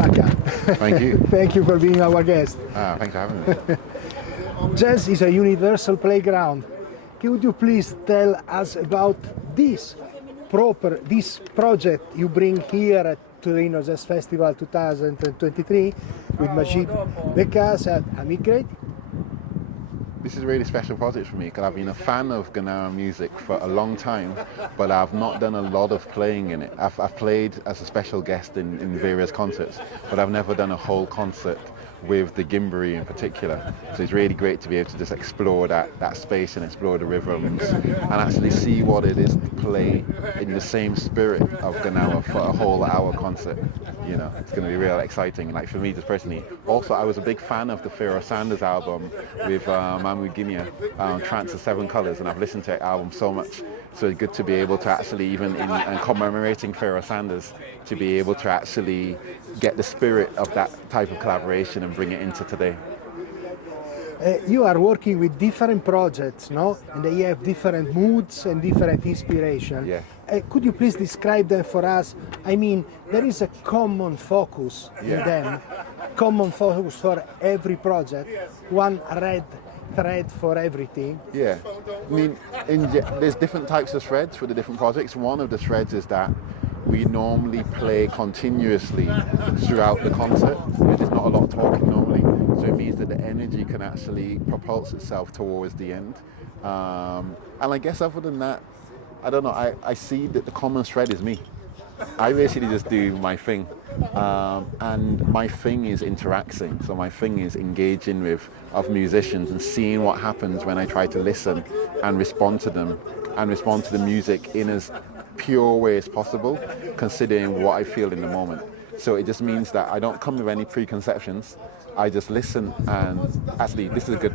Shabaka. Thank you. Thank you for being our guest. Thanks for having me. Jazz is a universal playground. Could you please tell us about this project you bring here at Torino Jazz Festival 2023 with Majid Bekas and Amit Great? This is a really special project for me because I've been a fan of Ghanaian music for a long time, but I've not done a lot of playing in it. I've played as a special guest in various concerts, but I've never done a whole concert with the Gimbri in particular. So it's really great to be able to just explore that space and explore the rhythms and actually see what it is to play in the same spirit of Ghana for a whole hour concert. You know, it's going to be real exciting. Like for me just personally. Also, I was a big fan of the Pharoah Sanders album with Mamu Guinea, Trance of Seven Colours, and I've listened to that album so much. So it's good to be able to actually, even in commemorating Pharoah Sanders, to be able to actually get the spirit of that type of collaboration and bring it into today. You are working with different projects, no? And they have different moods and different inspiration. Yeah. Could you please describe them for us? I mean, there is a common focus in them, common focus for every project, one red thread for everything. Yeah, I mean, there's different types of threads for the different projects. One of the threads is that we normally play continuously throughout the concert. There's not a lot of talking normally, so it means that the energy can actually propulse itself towards the end. And I guess other than that, I don't know, I see that the common thread is me. I basically just do my thing, and my thing is interacting. So my thing is engaging with musicians and seeing what happens when I try to listen and respond to them and respond to the music in as pure way as possible, considering what I feel in the moment. So it just means that I don't come with any preconceptions. I just listen, and actually this is a good,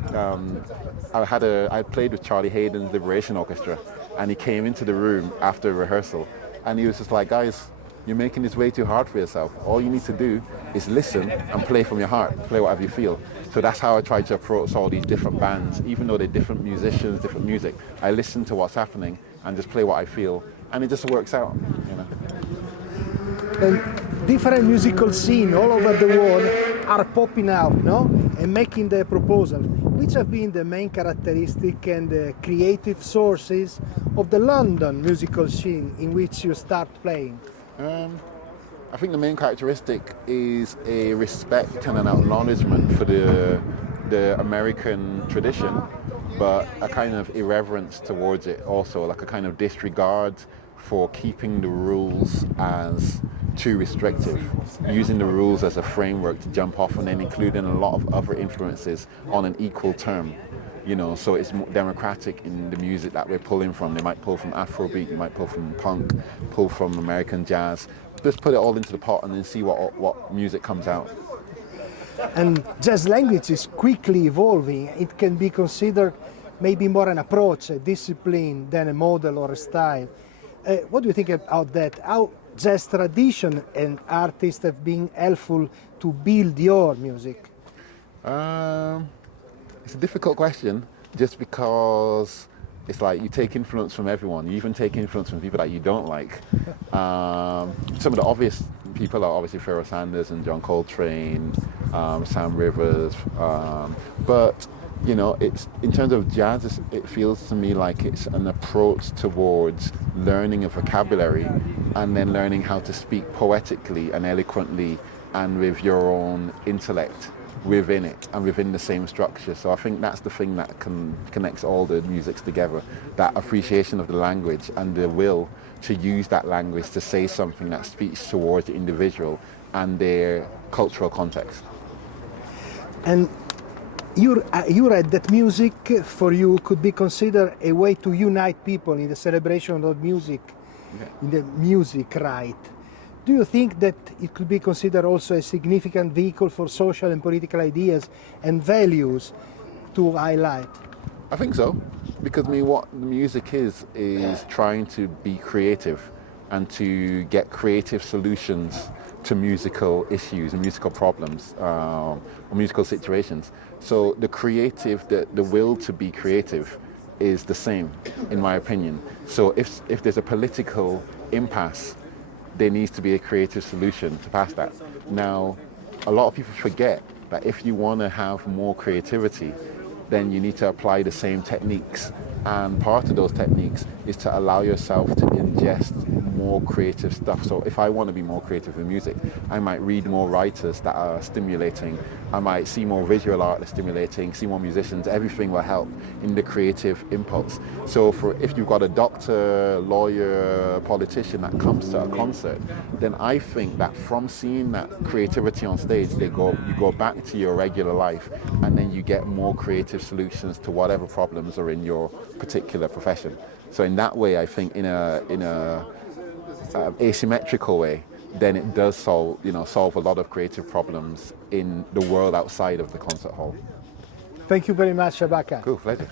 I played with Charlie Hayden's Liberation Orchestra, and he came into the room after rehearsal and he was just like, guys, you're making this way too hard for yourself. All you need to do is listen and play from your heart, play whatever you feel. So that's how I try to approach all these different bands. Even though they're different musicians, different music, I listen to what's happening and just play what I feel, and it just works out, you know. And different musical scene all over the world are popping out, no? And making the proposal. Which have been the main characteristic and the creative sources of the London musical scene in which you start playing? I think the main characteristic is a respect and an acknowledgement for the American tradition, but a kind of irreverence towards it also, like a kind of disregard for keeping the rules as too restrictive, using the rules as a framework to jump off, and then including a lot of other influences on an equal term. You know, so it's more democratic in the music that we're pulling from. They might pull from Afrobeat, you might pull from punk, pull from American jazz. Just put it all into the pot and then see what music comes out. And jazz language is quickly evolving. It can be considered maybe more an approach, a discipline than a model or a style. What do you think about that? How jazz tradition and artists have been helpful to build your music? It's a difficult question, just because it's like you take influence from everyone. You even take influence from people that you don't like. Some of the obvious people are obviously Pharoah Sanders and John Coltrane, Sam Rivers, but you know, it's in terms of jazz, it feels to me like it's an approach towards learning a vocabulary and then learning how to speak poetically and eloquently and with your own intellect within it and within the same structure. So I think that's the thing that connects all the musics together, that appreciation of the language and the will to use that language to say something that speaks towards the individual and their cultural context. And you read that music for you could be considered a way to unite people in the celebration of music, in the music right. Do you think that it could be considered also a significant vehicle for social and political ideas and values to highlight? I think so, because I mean, what the music is trying to be creative and to get creative solutions to musical issues and musical problems or musical situations. So the creative, the will to be creative is the same, in my opinion. So if there's a political impasse, there needs to be a creative solution to pass that. Now, a lot of people forget that if you want to have more creativity, then you need to apply the same techniques. And part of those techniques is to allow yourself to ingest more creative stuff. So if I want to be more creative in music, I might read more writers that are stimulating. I might see more visual art that's stimulating, see more musicians. Everything will help in the creative impulse. So if you've got a doctor, lawyer, politician that comes to a concert, then I think that from seeing that creativity on stage, you go back to your regular life, and then you get more creative solutions to whatever problems are in your particular profession. So in that way, I think in a asymmetrical way, then it does solve a lot of creative problems in the world outside of the concert hall. Thank you very much, Shabaka. Cool, pleasure.